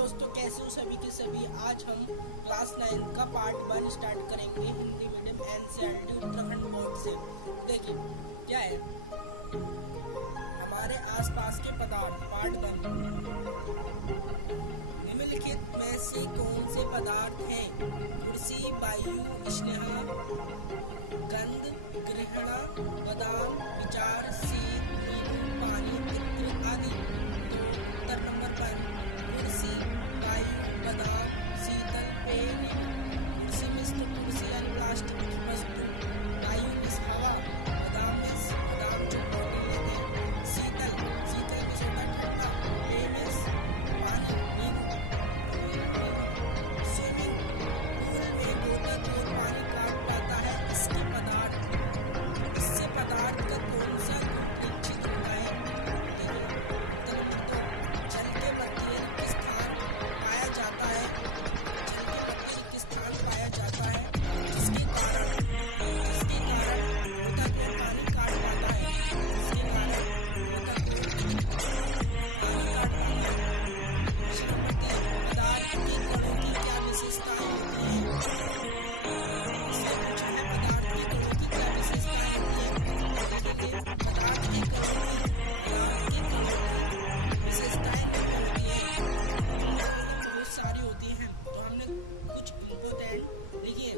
दोस्तों, कैसे हो सभी के सभी। आज हम क्लास 9 का पार्ट 1 स्टार्ट करेंगे Hindi medium NCERT Uttarakhand board से। देखिए क्या है, हमारे आसपास के पदार्थ पार्ट 1। निम्नलिखित में से कौन से पदार्थ हैं? कुर्सी, वायु, स्नेहा, गंध, ग्रहण, बादाम, विचार, शीत, नींबू, पानी, पितृ आदि। तो उत्तर नंबर 1 कुर्सी, वायु, बादाम, शीतल पेय, नींबू। कुर्सी में कुर्सी यानी प्लास्टिक की वस्तु, वायु में हवा, बादाम में बादाम जो प्रोटीन लेते हैं, शीतल शीतल में होता ठंडा, पेय में पानी, नींबू। स्विमिंग पूल में गोता और पानी काट पाता है इससे पदार्थ का कौन सा निश्चित होता है? जल के मध्य एक स्थान पाया जाता है, जिसके कारण गोता और पानी काट पाता है, पदार्थ के कणों की क्या विशेषताएं होती हैं? इससे पूछा है पदार्थ के कणों की क्या विशेषताएं होती हैं। पदार्थ के कणों की विशेषताएं होती हैं, बहुत सारी होती हैं। तो हमने कुछ इम्पोर्टेंट देखिए।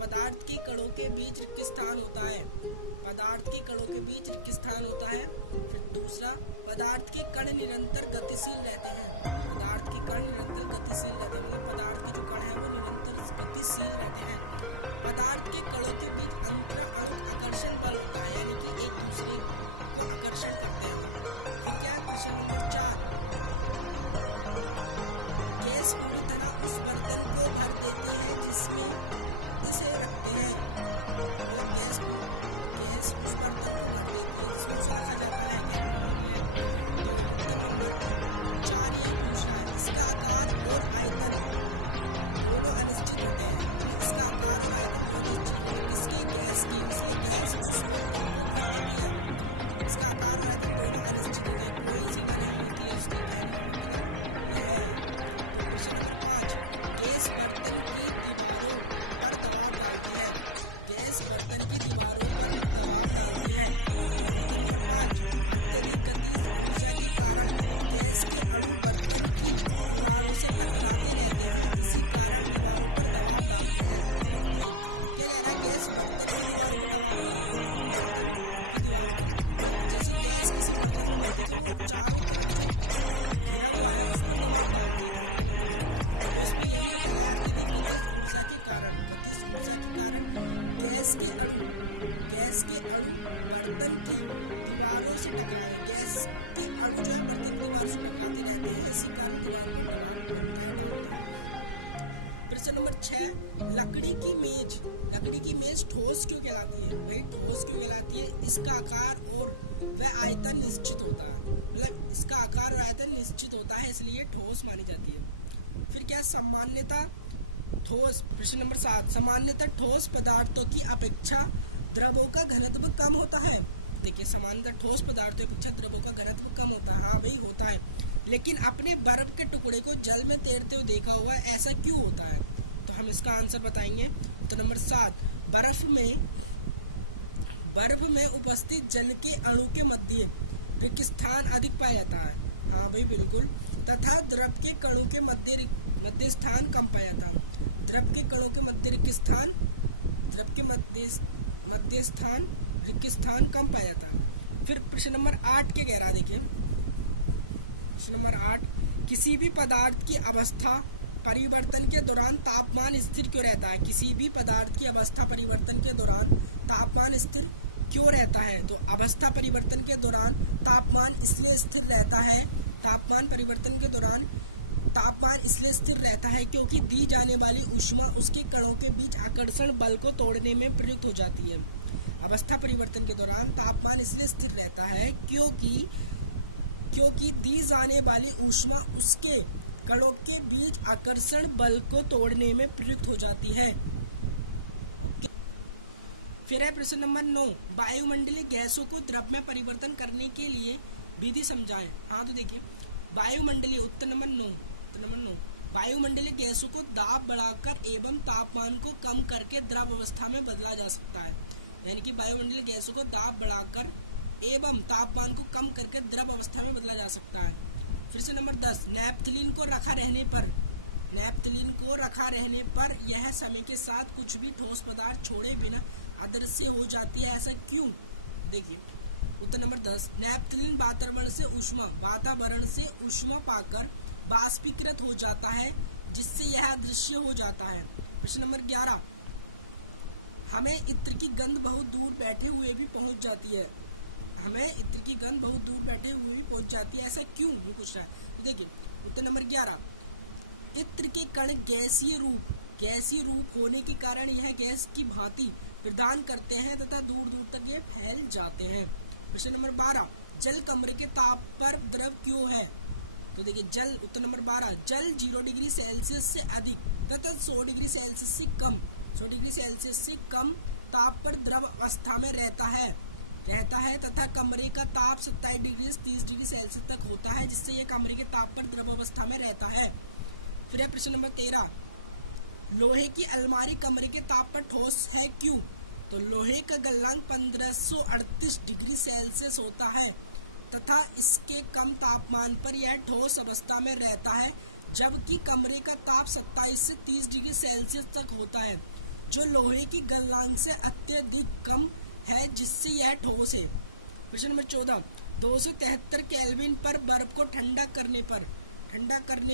पदार्थ के कणों के बीच रिक्त स्थान होता है, पदार्थ के कणों के बीच रिक्त स्थान होता है। फिर दूसरा, पदार्थ के कण निरंतर गतिशील रहते हैं, पदार्थ के कण निरंतर गतिशील रहते हैं, मतलब पदार्थ के जो कण है वो निरंतर गतिशील रहते हैं। पदार्थ के कणों के बीच अंतर आकर्षण बल होता है, यानी कि एक दूसरे को आकर्षण करते हैं। फिर क्या है, प्रश्न नंबर 4, गैस पूरी तरह उस बर्तन को भर देते हैं जिसमें इसे रखते हैं। गैस उस बर्तन को भर देती है जिसमें उसे रखा जाता है। नंबर 4 ये पूछ रहा है, इसका आकार और आयतन दोनों अनिश्चित होते हैं। इसका आकार और आयतन दोनों अनिश्चित होते हैं। किसकी? गैस की। इसलिए गैस उस बर्तन को भर देती है। इसका आकार और आयतन दोनों अनिश्चित होते हैं, कोई सी नहीं होती है उसकी कहने का मतलब यह है। तो प्रश्न नंबर 5, गैस बर्तन की दीवारों पर दबाव डालती है, गैस बर्तन की दीवारों पर दबाव डालती है। नंबर 5, अत्यधिक गतिज ऊर्जा के कारण गैस के अणु बर्तन की दीवारों से टकराते रहते हैं, इसी कारण दीवारों पर दबाव डालते हैं। क्या कह रहा है? गैस बर्तन की दीवारों पर दबाव जैसे गैस किसी बर्तन में बैठी तो वो चारों तरफ जो घिरा हुआ है उस पर दबाव डालती है। उसमें यही है कि गतिज ऊर्जा के कारण गैस के अणु बर्तन की दीवारों से टकराए, गैस के अणु जो है बर्तन की दीवार से टकराते रहते हैं, इसी कारण दीवार पर दबाव बनता है। प्रश्न नंबर 6, लकड़ी की मेज ठोस क्यों कहलाती है? भाई ठोस क्यों कहलाती है? इसका आकार और वह आयतन निश्चित होता है, मतलब इसका आकार और आयतन निश्चित होता है, इसलिए ठोस मानी जाती है। फिर क्या, सामान्यता ठोस। प्रश्न नंबर 7, सामान्यतः ठोस पदार्थों की अपेक्षा द्रवों का घनत्व कम होता है। देखिए, सामान्यतः ठोस पदार्थों की अपेक्षा द्रवों का घनत्व कम होता है। हाँ भाई होता है, लेकिन अपने बर्फ के टुकड़े को जल में तैरते हुए देखा हुआ, ऐसा क्यों होता है? तो हम इसका आंसर बताएंगे। तो नंबर 7, बर्फ में उपस्थित जल के अणु के मध्य रिक्त स्थान अधिक पाया जाता है। हाँ भाई बिल्कुल। तथा द्रव के कणों के मध्य स्थान कम पाया जाता है। द्रव के कणों के मध्य रिक्त स्थान कम पाया जाता है। फिर प्रश्न नंबर 8 क्या कह रहा है? देखिए प्रश्न नंबर 8, किसी भी पदार्थ की अवस्था परिवर्तन के दौरान तापमान स्थिर क्यों रहता है? किसी भी पदार्थ की अवस्था परिवर्तन के दौरान तापमान स्थिर क्यों रहता है? तो अवस्था परिवर्तन के दौरान तापमान इसलिए स्थिर रहता है, तापमान इसलिए स्थिर रहता है क्योंकि दी जाने वाली ऊष्मा उसके कणों के बीच आकर्षण बल को तोड़ने में प्रयुक्त हो जाती है। अवस्था परिवर्तन के दौरान तापमान इसलिए स्थिर रहता है क्योंकि दी जाने वाली ऊष्मा उसके कणों के बीच आकर्षण बल को तोड़ने में प्रयुक्त हो जाती है। फिर है प्रश्न नंबर 9, वायुमंडलीय गैसों को द्रव में परिवर्तन करने के लिए विधि समझाएं। हाँ तो देखिए, वायुमंडलीय उत्तर नंबर 9, तो नंबर 9, वायुमंडलीय गैसों को दाब बढ़ाकर एवं तापमान को कम करके द्रव अवस्था में बदला जा सकता है। यानी कि वायुमंडलीय गैसों को दाब बढ़ाकर एवं तापमान को कम करके द्रव अवस्था में बदला जा सकता है। फिर से नंबर 10, नैप्थलीन को रखा रहने पर यह समय के साथ कुछ भी ठोस पदार्थ छोड़े बिना अदृश्य हो जाती है, ऐसा क्यों? देखिए उत्तर नंबर 10, नैप्थलीन वातावरण से ऊष्मा पाकर बाष्पीकृत हो जाता है, जिससे यह अदृश्य हो जाता है। प्रश्न नंबर 11, हमें इत्र की गंध बहुत दूर बैठे हुए भी पहुंच जाती है। ऐसा क्यों? वो पूछ रहा है। तो देखिए उत्तर नंबर 11, इत्र के कण गैसीय रूप होने के कारण यह गैस की भांति प्रदान करते हैं तथा दूर दूर तक ये फैल जाते हैं। प्रश्न नंबर 12, जल कमरे के ताप पर द्रव क्यों है? तो देखिए उत्तर नंबर 12, जल 0 डिग्री सेल्सियस से अधिक तथा 100 डिग्री सेल्सियस से कम ताप पर द्रव अवस्था में रहता है तथा कमरे का ताप 27 डिग्री से 30 डिग्री सेल्सियस तक होता है, जिससे यह कमरे के ताप पर द्रव अवस्था में रहता है। फिर है प्रश्न नंबर 13, लोहे की अलमारी कमरे के ताप पर ठोस है क्यों? तो लोहे का गलनांक 1538 डिग्री सेल्सियस होता है तथा इसके कम तापमान पर यह ठोस अवस्था में रहता है, जबकि कमरे का ताप 27 से 30 डिग्री सेल्सियस तक होता है, जो लोहे की गलनांक से अत्यधिक कम है, जिससे यह ठोस है। प्रश्न नंबर 14, 273 केल्विन पर बर्फ को ठंडा करने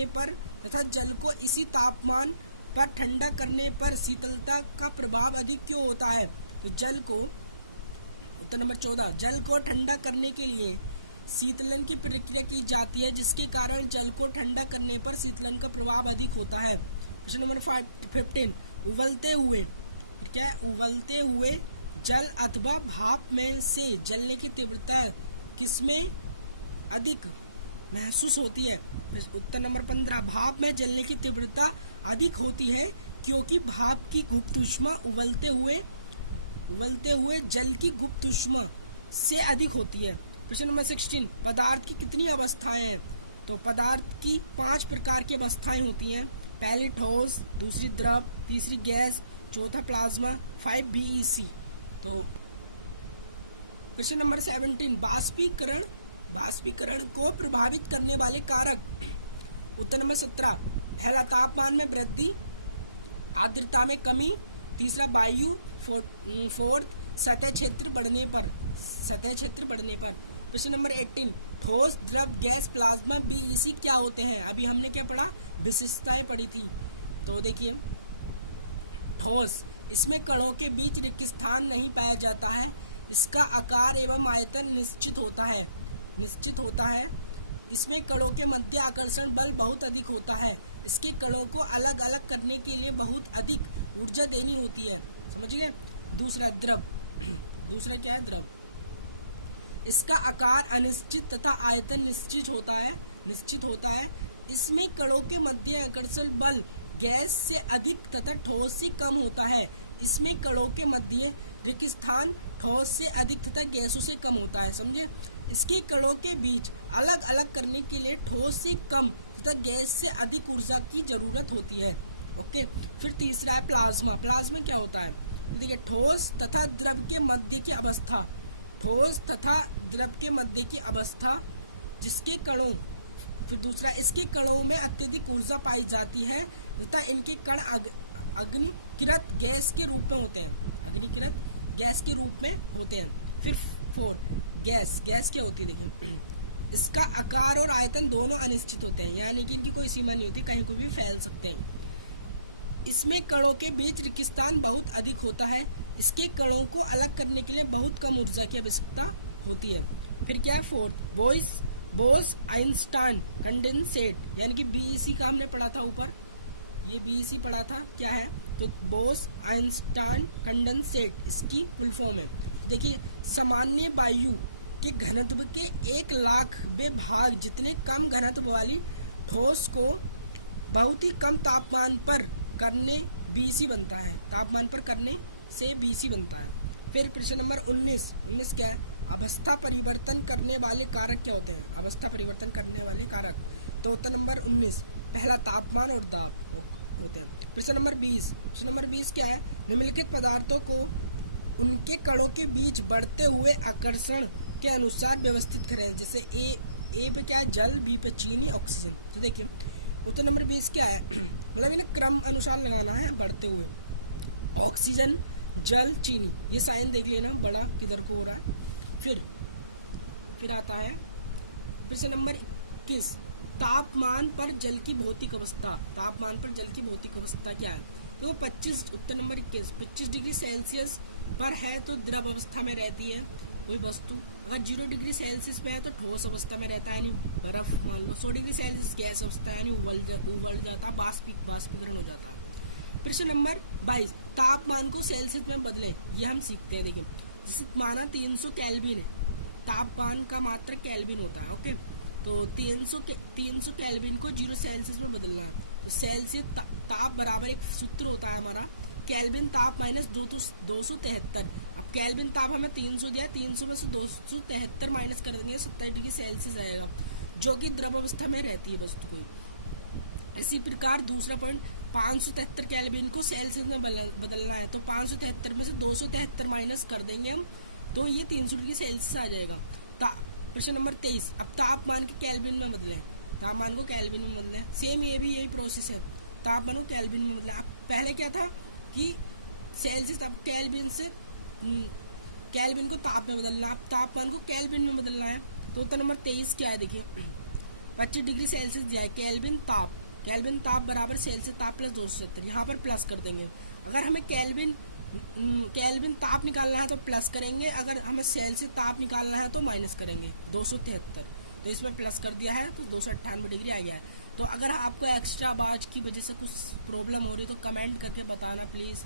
पर तथा जल को इसी तापमान पर ठंडा करने पर शीतलता का प्रभाव अधिक क्यों होता है? तो उत्तर नंबर 14, जल को ठंडा करने के लिए शीतलन की प्रक्रिया की जाती है, जिसके कारण जल को ठंडा करने पर शीतलन का प्रभाव अधिक होता है। प्रश्न नंबर 15, उबलते हुए जल अथवा भाप में से जलने की तीव्रता किसमें अधिक महसूस होती है? उत्तर नंबर 15, भाप में जलने की तीव्रता अधिक होती है, क्योंकि भाप की गुप्त ऊष्मा उबलते हुए जल की गुप्त ऊष्मा से अधिक होती है। प्रश्न नंबर 16, पदार्थ की कितनी अवस्थाएं हैं? तो पदार्थ की 5 प्रकार की अवस्थाएं होती हैं। पहली ठोस, दूसरी द्रव, तीसरी गैस, चौथा प्लाज्मा, 5 BEC। तो क्वेश्चन नंबर 17, बाष्पीकरण को प्रभावित करने वाले कारक। उत्तर नंबर 17, पहला तापमान में वृद्धि, आर्द्रता में कमी, तीसरा वायु, फोर्थ सतह क्षेत्र बढ़ने पर। क्वेश्चन नंबर 18, ठोस, द्रव, गैस, प्लाज्मा, BEC क्या होते हैं? अभी हमने क्या पढ़ा? विशेषताएं पढ़ी थी। तो देखिए ठोस, इसमें कणों के बीच रिक्त स्थान नहीं पाया जाता है, इसका आकार एवं आयतन निश्चित होता है। इसमें कणों के मध्य आकर्षण बल बहुत अधिक होता है, इसके कणों को अलग अलग करने के लिए बहुत अधिक ऊर्जा देनी होती है। समझिए। दूसरा द्रव, क्या है? द्रव, इसका आकार अनिश्चित तथा आयतन निश्चित होता है। इसमें कणों के मध्य आकर्षण बल गैस से अधिक तथा ठोस से कम होता है। इसमें कणों के मध्य रिक्त स्थान ठोस से अधिक तथा गैसों से कम होता है। समझे। इसके कणों के बीच अलग अलग करने के लिए ठोस से कम तथा गैस से अधिक ऊर्जा की जरूरत होती है। ओके। फिर तीसरा है प्लाज्मा। प्लाज्मा क्या होता है? देखिए ठोस तथा द्रव के मध्य की अवस्था जिसके कणों, फिर दूसरा इसके कणों में अत्यधिक ऊर्जा पाई जाती है तथा इनके कण अग्निकृत गैस के रूप में होते हैं। फिर 4 गैस क्या होती है? देखिए इसका आकार और आयतन दोनों अनिश्चित होते हैं, यानी कि इनकी कोई सीमा नहीं होती, कहीं को भी फैल सकते हैं। इसमें कणों के बीच रिक्त स्थान बहुत अधिक होता है। इसके कणों को अलग करने के लिए बहुत कम ऊर्जा की आवश्यकता होती है। फिर क्या है? 4 बोस-आइंस्टाइन कंडेंसेट, यानी कि BEC का हमने पढ़ा था ऊपर, ये BEC पढ़ा था। क्या है? तो बोस-आइंस्टाइन कंडेंसेट इसकी फुल फॉर्म है। देखिए सामान्य वायु के घनत्व के 1,00,000वें भाग जितने कम घनत्व वाली ठोस को बहुत ही कम तापमान पर करने BEC बनता है। तापमान पर करने से BEC बनता है। फिर प्रश्न नंबर 19 क्या है? अवस्था परिवर्तन करने वाले कारक क्या होते हैं? अवस्था परिवर्तन करने वाले कारक। तो उत्तर नंबर 19 पहला तापमान और दाब होते हैं। प्रश्न नंबर 20, प्रश्न नंबर 20 क्या है, निम्नलिखित पदार्थों को उनके कणों के बीच बढ़ते हुए आकर्षण के अनुसार व्यवस्थित करें। जैसे ए पे क्या है, जल, बी पे चीनी, ऑक्सीजन। तो देखिए उत्तर नंबर 20 क्या है, मतलब इन्हें क्रम अनुसार लगाना है बढ़ते हुए। ऑक्सीजन, जल, चीनी, ये साइन देख लेना बड़ा किधर को हो रहा है। फिर आता है प्रश्न नंबर 21, तापमान पर जल की भौतिक अवस्था। तापमान पर जल की भौतिक अवस्था क्या है, तो 25, उत्तर नंबर 21, 25 डिग्री सेल्सियस पर है तो द्रव अवस्था में रहती है कोई वस्तु। अगर 0 डिग्री सेल्सियस पे है तो ठोस अवस्था में रहता है, यानी बर्फ मान लो। 100 डिग्री सेल्सियस गैस अवस्था है, यानी उबल जाता है, बाष्पीकरण हो जाता है। प्रश्न नंबर 22, तापमान को सेल्सियस में बदले, ये हम सीखते हैं। देखिए जैसे माना 300 केल्विन है, तापमान का मात्रक केल्विन होता है, ओके। तो 300 केल्विन को 0 सेल्सियस में बदलना है, तो सेल्सियस ताप बराबर एक सूत्र होता है हमारा, केल्विन ताप माइनस 273। अब केल्विन ताप हमें 300 दिया, 300 में से 273 माइनस कर देंगे, 27 डिग्री सेल्सियस आएगा, जो कि द्रव अवस्था में रहती है वस्तु कोई। इसी प्रकार दूसरा पॉइंट, 573 केल्विन को सेल्सियस में बदलना है, तो 573 में से 273 माइनस कर देंगे हम, तो ये 300 डिग्री सेल्सियस आ जाएगा। प्रश्न नंबर 23, अब तापमान के केल्विन में बदलें, तापमान को केल्विन में बदलें। सेम ये भी यही प्रोसेस है, तापमान को केल्विन में बदलें। अब पहले क्या था कि सेल्सियस, अब केल्विन से केल्विन को ताप में बदलना, अब तापमान को केल्विन में बदलना है। तो उत्तर नंबर 23 क्या है, देखिए 25 डिग्री सेल्सियस दिया है, केल्विन ताप बराबर सेल्सियस ताप प्लस 270, यहाँ पर प्लस कर देंगे। अगर हमें केल्विन ताप निकालना है तो प्लस करेंगे, अगर हमें सेल्सियस ताप निकालना है तो माइनस करेंगे 273, तो इसमें प्लस कर दिया है तो 298 डिग्री आ गया है। तो अगर आपको एक्स्ट्रा आवाज की वजह से कुछ प्रॉब्लम हो रही है तो कमेंट करके बताना प्लीज़।